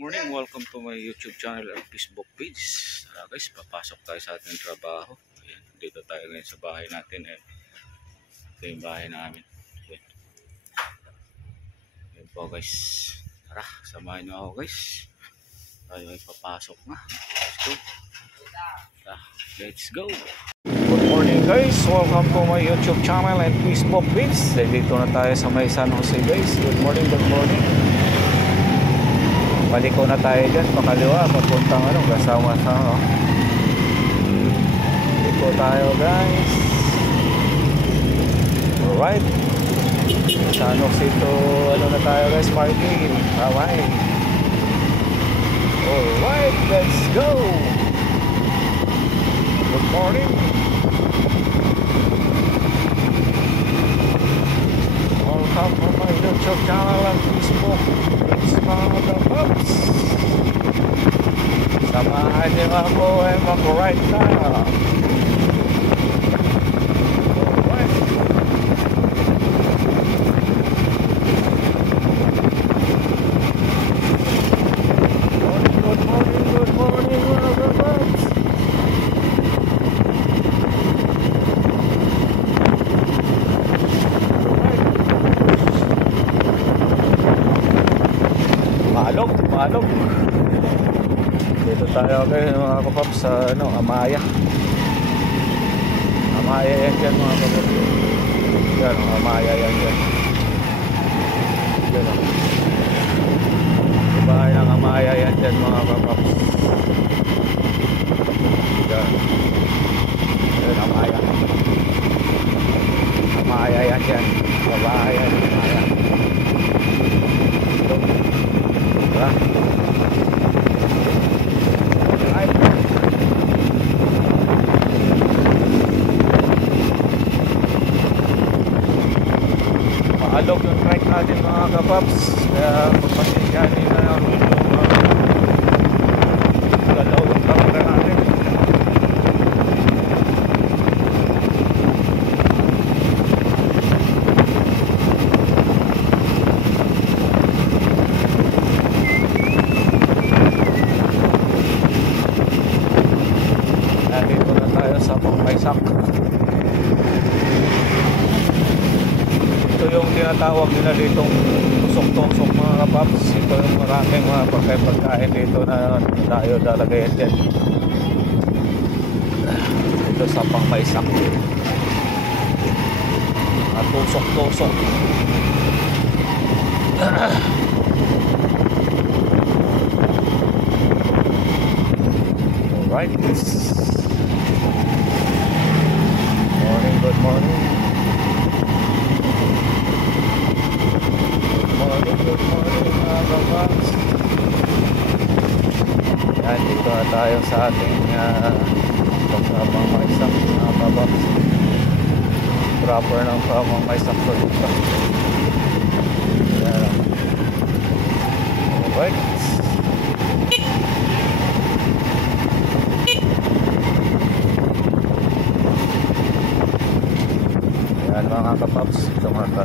Morning, welcome to my YouTube channel at Facebook page. Guys, papasok tayo sa ating trabaho. Ayan, dito tayo ngayon sa bahay natin. Ito yung bahay namin. Ayan. Ayan po guys. Tara, samahan nyo ako guys. Tayo ay papasok na. Let's go. Good morning guys, welcome to my YouTube channel and Facebook page. Dito na tayo sa may San Jose guys. Good morning, good morning. Paliko na tayo dyan, pakaliwa, papuntang kasama-sama. Paliko tayo guys. Alright. San Jose to, na tayo guys, parking. Alright. Alright, let's go. Good morning. Welcome to my YouTube channel and Facebook. It's mga kapaps. Samahan niyo ako ay mag-ride na. Alright. Good morning mga kapaps. Malog. Dito tayo kayo mga kapaps sa Amaya. Amaya yan dyan mga kapaps. Yan, Amaya yan dyan. Yan o. Bahay ng Amaya yan dyan mga kapaps. Yan. Yan Amaya. Amaya yan dyan. Bahay yan Amaya. Tara. Maalog yung trike natin mga kapaps, kaya magpasigani na yung galaw yung camera natin. Dito na tayo sa Pangpaisak. Ito yung tinatawag nila ditong tusok-tusok mga kapaps. Ito yung maraming mga pagkain dito na tayo lalagayan dyan. Ito sa Pangpaisak. Mga tusok-tusok. Alright. Good morning. Good morning mga kapaps. Yan, dito na tayo sa ating Pangpaisak mga kapaps. Proper ng Pangpaisak ko dito. Yan. Alright. Yan mga kapaps, ito mga